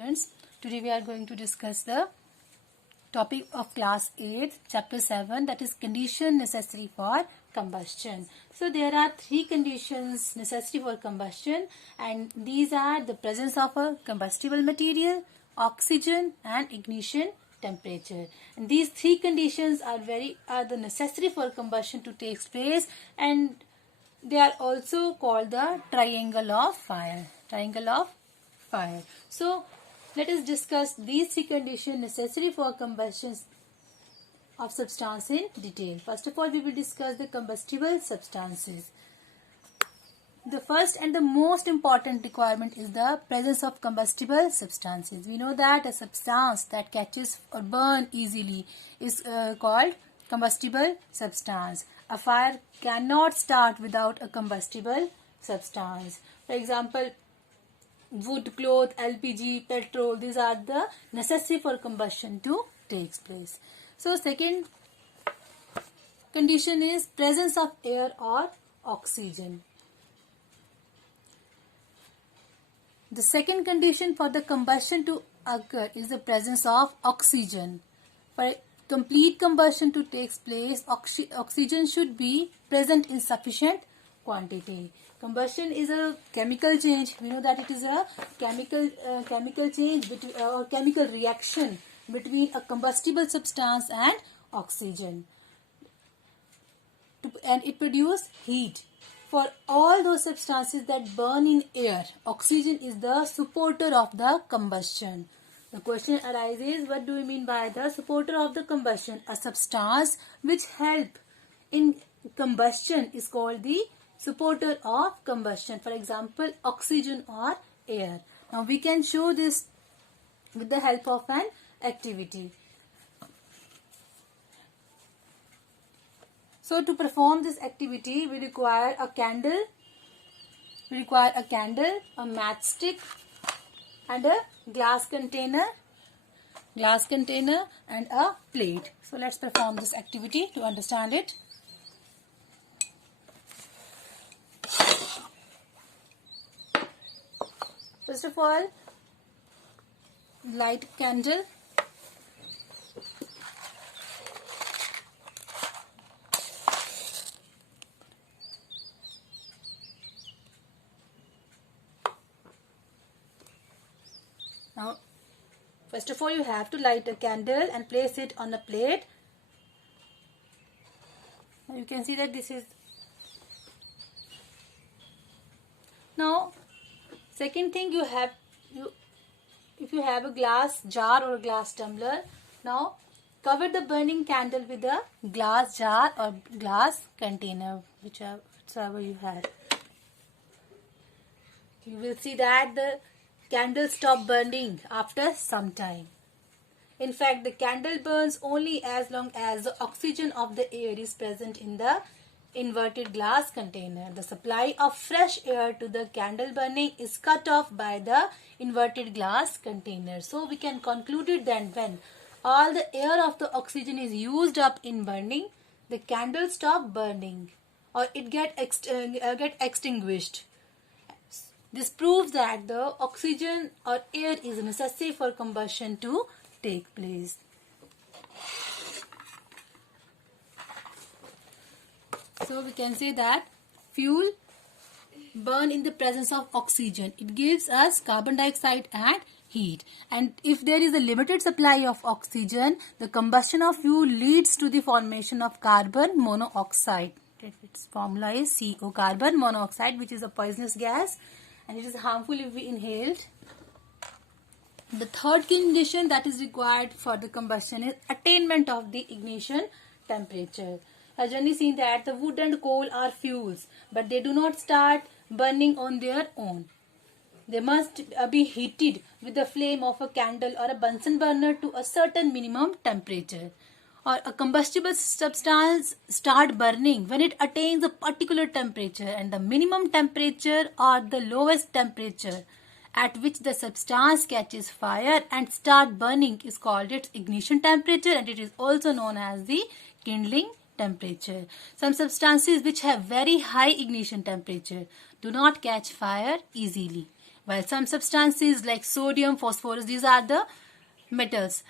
students. Today we are going to discuss the topic of class 8, chapter 7, that is condition necessary for combustion. So there are three conditions necessary for combustion, and these are the presence of a combustible material, oxygen and ignition temperature. And these three conditions are the necessary for combustion to take place, and they are also called the triangle of fire. Triangle of fire. So let us discuss these three conditions necessary for combustion of substance in detail. First of all, we will discuss the combustible substances. The first and the most important requirement is the presence of combustible substances. We know that a substance that catches or burn easily is called combustible substance. A fire cannot start without a combustible substance. For example, wood, cloth, LPG, petrol, these are the necessary for combustion to take place. So second condition is presence of air or oxygen. The second condition for the combustion to occur is the presence of oxygen. For complete combustion to take place, oxygen should be present in sufficient quantity. Combustion is a chemical change. We know that it is a chemical change or chemical reaction between a combustible substance and oxygen, and it produces heat. For all those substances that burn in air, oxygen is the supporter of the combustion. The question arises, what do we mean by the supporter of the combustion? A substance which help in combustion is called the supporter of combustion. For example, oxygen or air. Now we can show this with the help of an activity. So to perform this activity, we require a candle, a matchstick, and a glass container, and a plate. So let's perform this activity to understand it. First of all, light candle. Now, first of all, you have to light a candle and place it on a plate. Now you can see that this is. Now, second thing, if you have a glass jar or a glass tumbler, now cover the burning candle with a glass jar or glass container, whichever you have. You will see that the candle stop burning after some time. In fact, the candle burns only as long as the oxygen of the air is present in the inverted glass container. The supply of fresh air to the candle burning is cut off by the inverted glass container. So we can conclude it that when all the air of the oxygen is used up in burning, the candle stop burning or it get extinguished. This proves that the oxygen or air is necessary for combustion to take place. So we can say that fuel burn in the presence of oxygen. It gives us carbon dioxide and heat. And if there is a limited supply of oxygen, the combustion of fuel leads to the formation of carbon monoxide. Its formula is CO, carbon monoxide, which is a poisonous gas, and it is harmful if we inhaled. The third condition that is required for the combustion is attainment of the ignition temperature. As Jenny seen that the wood and coal are fuels, but they do not start burning on their own. They must be heated with the flame of a candle or a Bunsen burner to a certain minimum temperature. Or a combustible substance start burning when it attains a particular temperature, and the minimum temperature or the lowest temperature at which the substance catches fire and start burning is called its ignition temperature, and it is also known as the kindling temperature. Some substances which have very high ignition temperature do not catch fire easily, While some substances like sodium, phosphorus, these are the metals.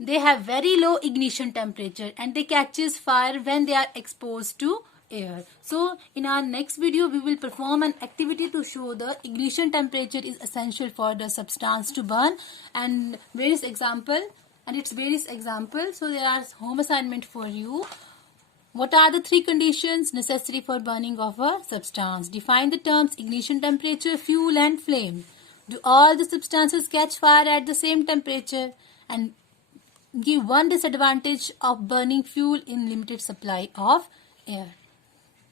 They have very low ignition temperature and they catches fire when they are exposed to air. So in our next video we will perform an activity to show the ignition temperature is essential for the substance to burn and various example So there are home assignment for you. What are the three conditions necessary for burning of a substance? Define the terms ignition temperature, fuel and flame. Do all the substances catch fire at the same temperature? And give one disadvantage of burning fuel in limited supply of air.